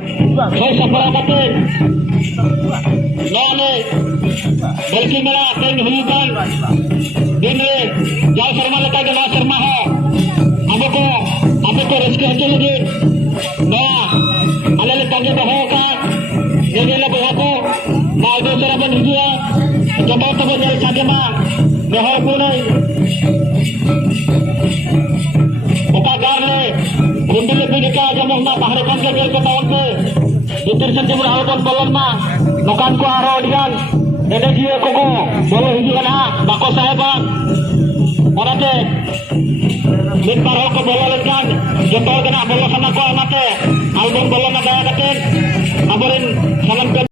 Saya separapatin Nane Belki mera Teng Huyukan Dini Jauh Sharma Leka Jauh Sharma Ho Abe ko Reski Hati Lagi Nah Alele Tangi Baho Ka Jadi Lagi Hako Nah Itu Sarapan Hujua Jabau Tabo Jari Sajama Nehar Punai Oka Garle Kundi Lebih Dika Jamah Na Baharakan Jari Ketahuan Ke Bitir Santi Berhalapan Balon Ma Nokan Ku Aro Digan Dede Jia Koko Boleh Hujukan Ha Bako Sahebat Orate Mintar Hoko Bola Lenkan Jentol Kena Bola Sama Ku Amate Album Bola Na Daya Dakin Abarin Salam Ken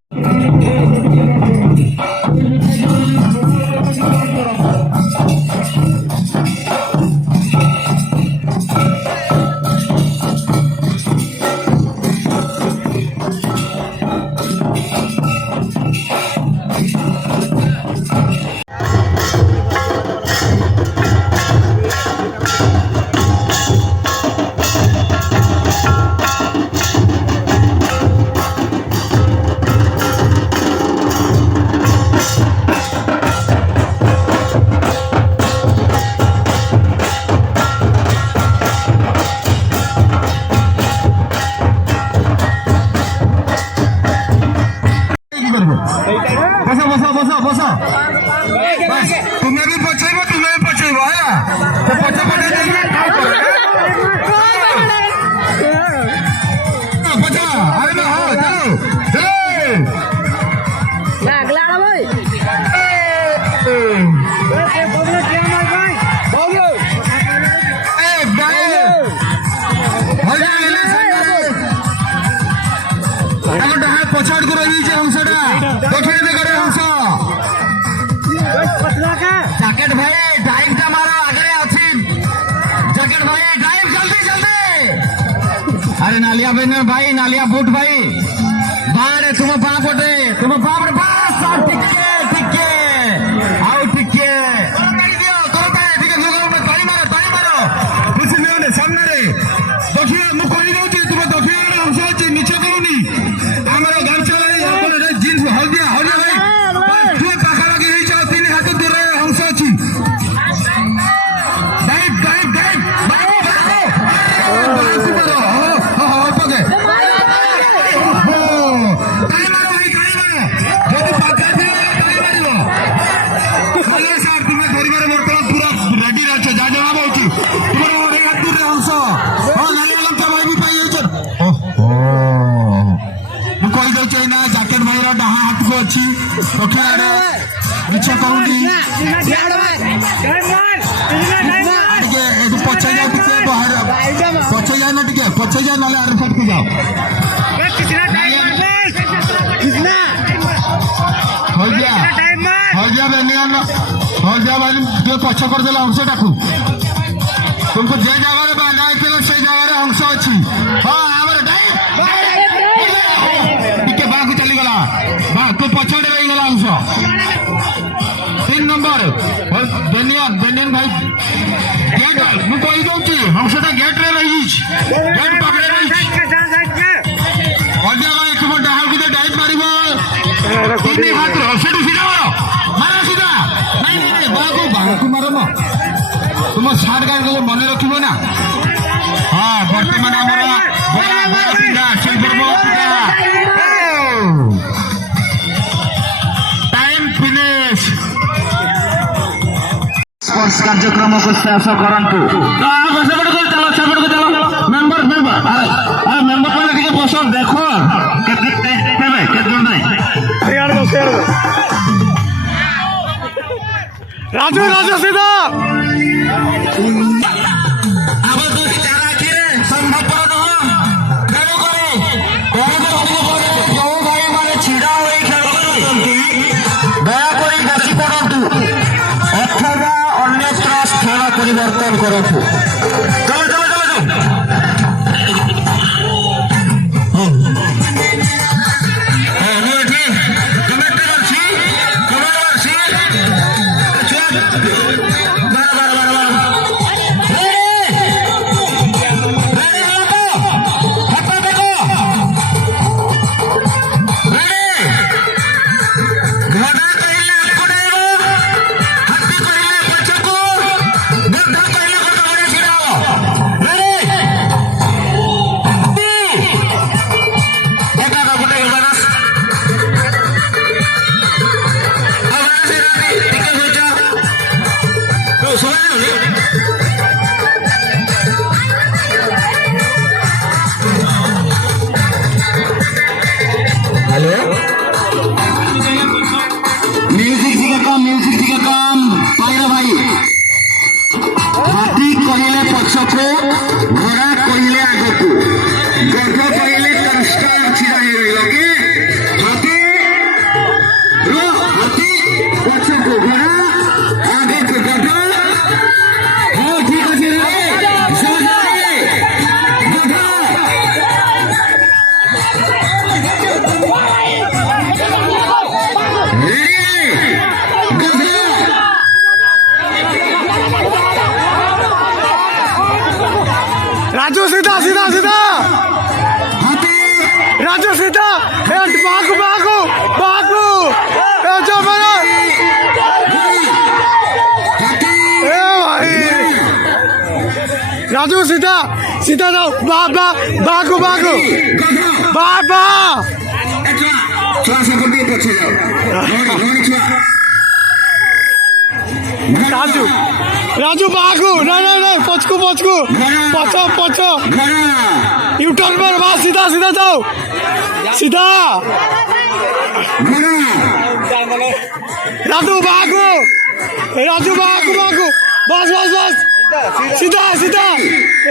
Bosa. तुम्हें भी पछेबो है तो पछे पछे देखिए पछा अरे ना हो चलो लागला भाई क्या मार भाई बोलो ए गाय हो जाएगा संग डहा पछाड़ को रही छे हमसडा देखे दे करे हमसा जैकेट भाई ड्राइव टा मारो आगे आछिन जैकेट भाई ड्राइव जल्दी अरे नालिया भाई नालिया बूट भाई बारे तुम पा पटे तुम बाप रे बस ठीक है आओ ठीक है दियो करता है ठीक है लोगों में ताली मारो कुछ नहीं होने सामने रे देखिए मु कोई नहीं होती तुम देखिए हमसे अच्छी नीचे करूनी हमारा गांव चला है जींस हल्दिया भाई तू पाखा लगी ही जाओ तीन हाथ दूर हमसे अच्छी जैकेट भाई डहा हाथ को अच्छी इच्छा करूंगी पछे जाओ टिके बाहर पछे जाए ना टिके पछे जाए नाले आरे फट के जाओ हो गया बेनियान हो गया भाई जो पछे कर देला हमसे डाकू तुमको जे जगह रे बांधा है के से जगह रे हमसे अच्छी हां हमरे टिके बाकू चली गला बा तो पछड़े रही गला हमसे 3 नंबर बेनियान भाई गेट मु कोई दउची हमसे तो गेट रे रही गेट पकड़े रही ओडिया भाई तुम डाल को डाइट मारिबो तीन हाथ हसे सीधा मारो सीधा नहीं बाकू मारो ना तुम सार गाय को मन रखिबो ना हां वर्तमान हमरा बड़ा सीधा सिल्वर बो टाइम फिनिश स्पोर्ट्स कार्यक्रम को शेष करंतु चलो मेंबर मैंने टिके बस देखो केते जन नहीं राजू सीधा अब तो चारा किरे संभव न खेल करे जो भाई माने छिड़ा होई खेल करू दया करी बसी पड़ंतु अथवा अन्यत्र स्थल परिवर्तन करंतु चलो राजू सीधा बागू बागू बागू राजू बना भाई राजू सीधा सीधा जाओ बाबा बागू बागू बाबा राजू राजू बागू नहीं नहीं नहीं पचकू पचकू पचो पचो यूटर्न पर बस सीधा सीधा जाओ सीधा राजू बागू बागू बस बस बस सीधा सीधा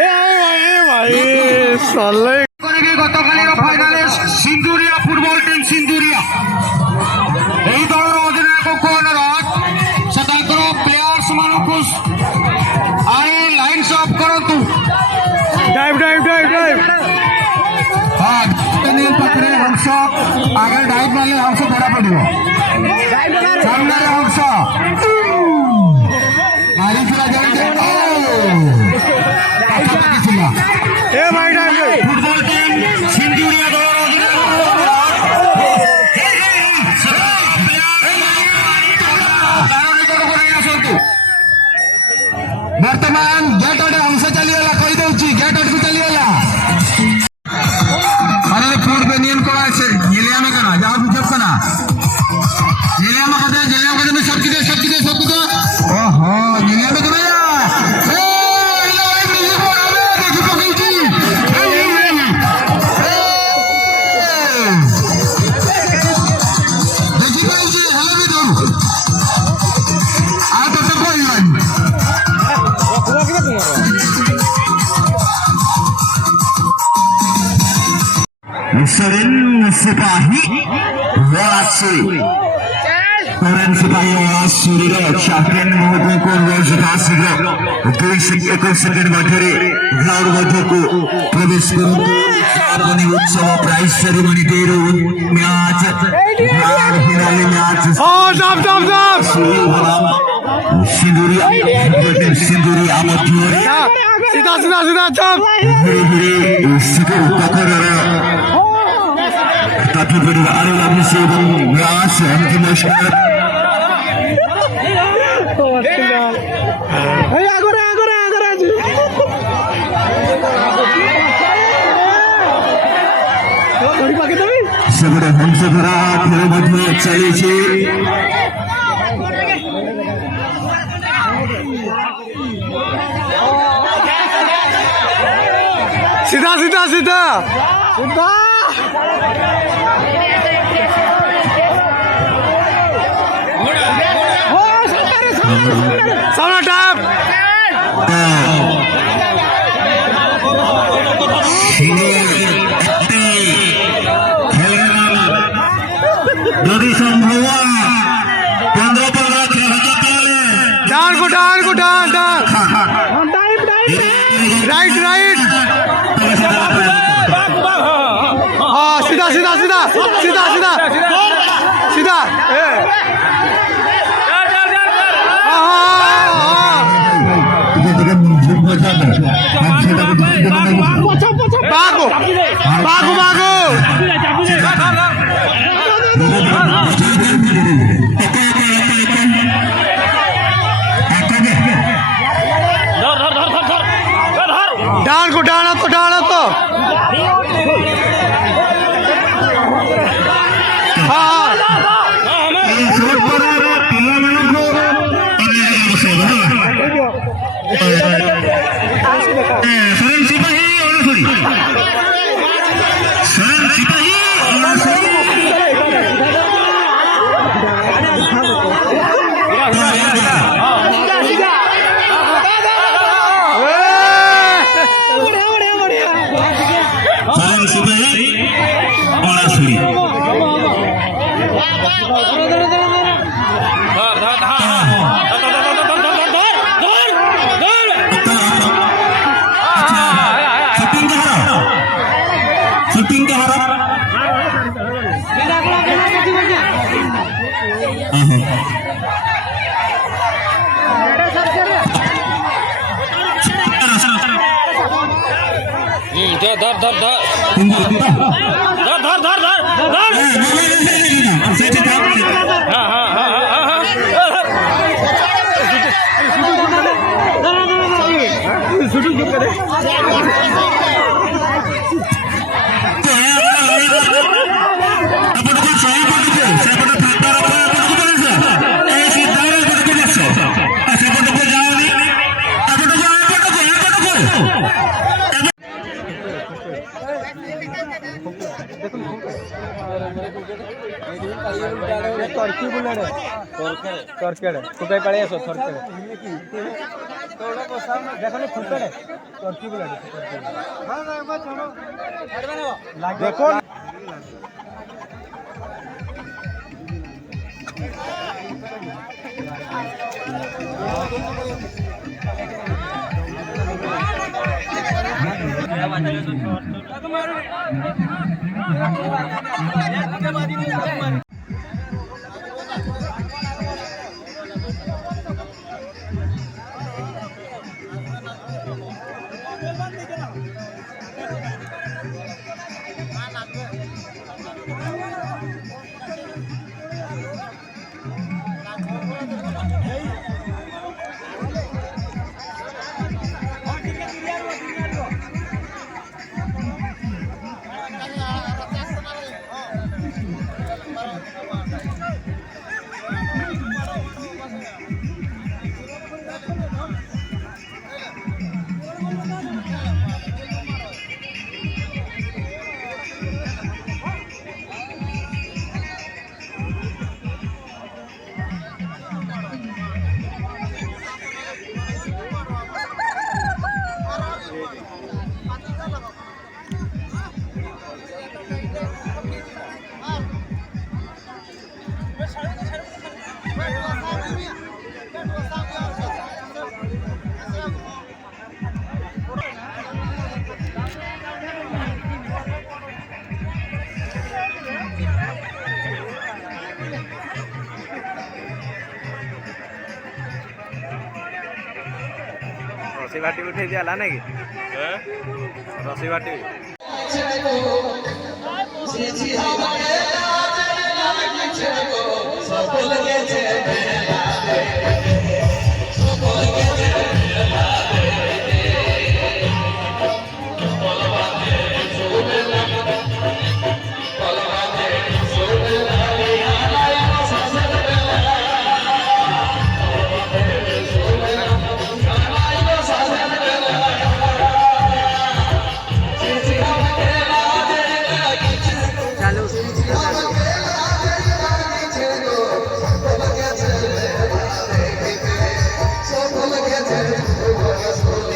ए भाई साले গতকালের ফাইনালে সিন্ধুরিয়া ফুটবল টিম সিন্ধুরিয়া এই দলের অধিনায়ক অনুরোধ ସେଠାଙ୍କର ପ୍ଲେୟାର୍ସ ମାନଙ୍କୁ ଆଣି ଲାଇନ୍ସ ଅପ୍ କରନ୍ତୁ। डाइव डाइव डाइव डाइव ହଁ ପାଖରେ ହଂସ ଆଗରେ ଡାଇଭ୍ ମାରିଲେ ହଂସ ଧରା ପଡ଼ିବ ସାମ୍ନାରେ ହଂସ ମାରିଥିଲା ଯେମିତି ପାଖାପାଖି ଥିଲା ए भाई डाइव डाइव ফুটবল টিମ୍ ସିନ୍ଧୁରିଆ ଦଳର ବର୍ତ୍ତମାନ ଗେଟ୍ ଗୋଟେ ଅଂଶ ଚାଲିଗଲା କହିଦେଉଛି ଗେଟ୍ ଆଡ଼କୁ ଚାଲିଗଲା अरे फूड पे नियम करा है जिले में करना जहाँ भी जब करना जिले में करते में सब किधर ओहो जिले में तो भैया Seren Sipahi Wasuri Seren Sipahi Wasuri champion मुझे को रोज हासिल दुई सेकंड मध्य ग्राउंड मध्य को प्रवेश करते अपने उत्सव प्राइज सेरेमनी डेरो मैच ग्रांड फिनाले मैच डाब डाब डाब सिंदूरिया मध्य सीधा सीधा सीधा चाप धीरे धीरे इसको पकड़ tapi berada lagi sebelum biasa mungkin masyarakat. Ayo agora. Sebenarnya hangsa berat yang berdua cari si. सीधा सामने टैप যদি সম্ভব 15-15 খেলা চলে डान को डान राइट हाँ सीधा बागो डाना तो हाँ Seren Sipahi shooting ke harap धर ধর ধর ধর ধর হ্যাঁ হ্যাঁ হ্যাঁ শুটিং করে তরকারি কোথায় পাড়ে আসো তরকারি দেখো ফুটকারে তরকি বলে দেখো রসি ভাটি উঠে দিয়া নাকি রসি ভাটি Let's go.